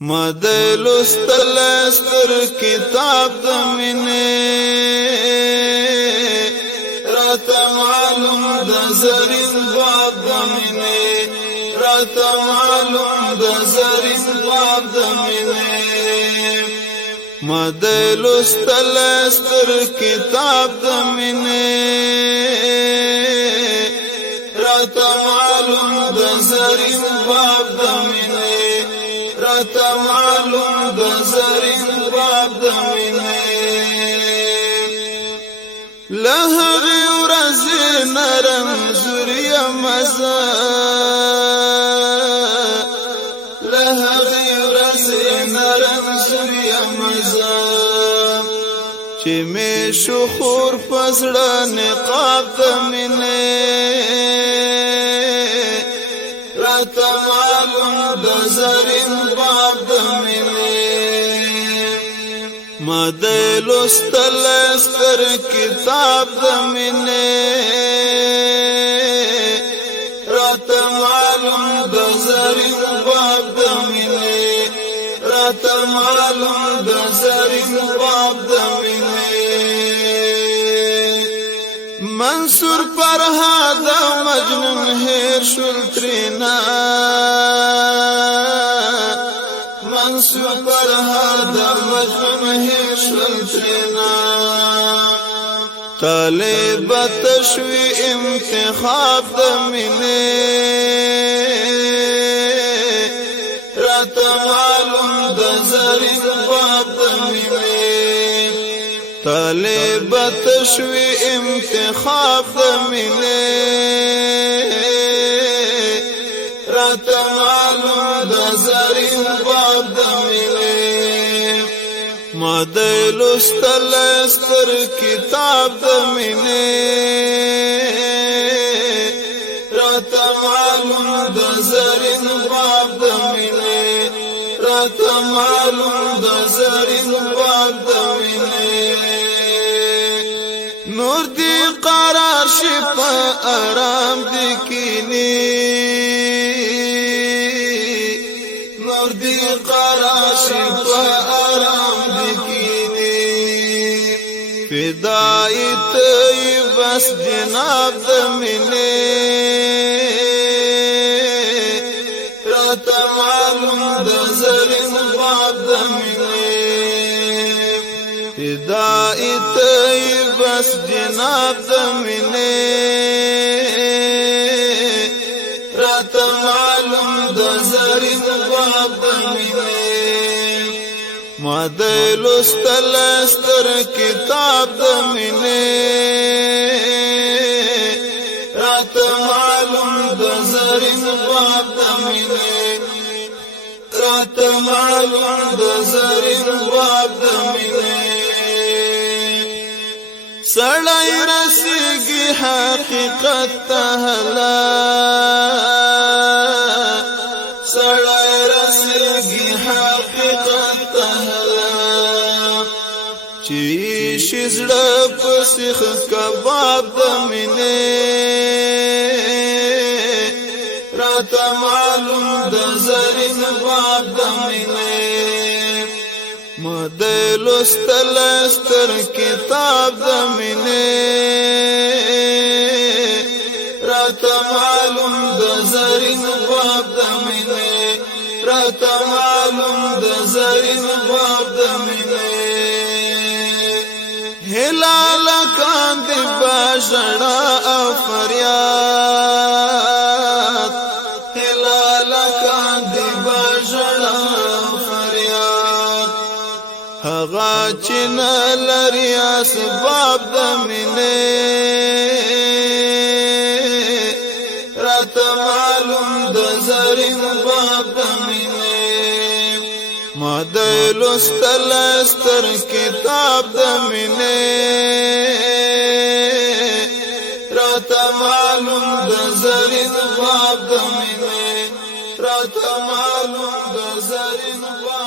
ما د لوستل ستر کتاب د مینې راته معلوم د زرین باب د مینې راته معلوم د زرین باب د مینې ما د لوستل ستر کتاب د مینې راته معلوم د زرین باب د مینې راته معلوم د زرین باب د مینې له هغې ورځې نرم زوریه مزه له هغې ورځې نرم زوریه مزه چې مې شو خور په زړه نقاب د مینې راته معلوم د زرین باب د مینې ما د لوستل ستر کتاب د مینې راته معلوم د زرین باب د مینې راته معلوم د زرین باب د مینې منصور فرهاد مجنون هیر شول ترینا منصور فرهاد مجنون هیر شول ترینا طالب تشوی انتخاب د مینې راته معلوم د زرین باب د مینې طالب تشوی انتخاب د مینې راته معلوم د زرین باب د مینې ما د لوستل ستر کتاب د مینې راته معلوم د زرین باب د مینې راته معلوم د زرین باب د مینې نور دی قرار شي په آرام دی کینی نور دی قرار شي په آرام دی کینی فدای ته بس جناب د مینې راته معلوم د زرین باب د مینې فدای ته بس جناب د مینې راته معلوم د زرین باب د مینې ما د لوستل ستر کتاب د مینې راته معلوم د زرین باب د مینې راته معلوم د زرین باب د مینې سړی رسیږي حقیقت ته هلا سړی رسیږي حقیقت ته هلا چې شي زړه په سیخ کباب د مینې راته معلوم د زرین باب د مینې ما د لوستل ستر کتاب د مینې راته معلوم د زرین باب د مینې راته معلوم د زرین باب د مینې هلال کاندې بژړا او فریاد هلال کاندې بژړا هغه چې نه لري اسباب د مینې راته معلوم د زرین باب د مینې ما د لوستل ستر کتاب د مینې راته معلوم د زرین باب د مینې راته معلوم د زرین باب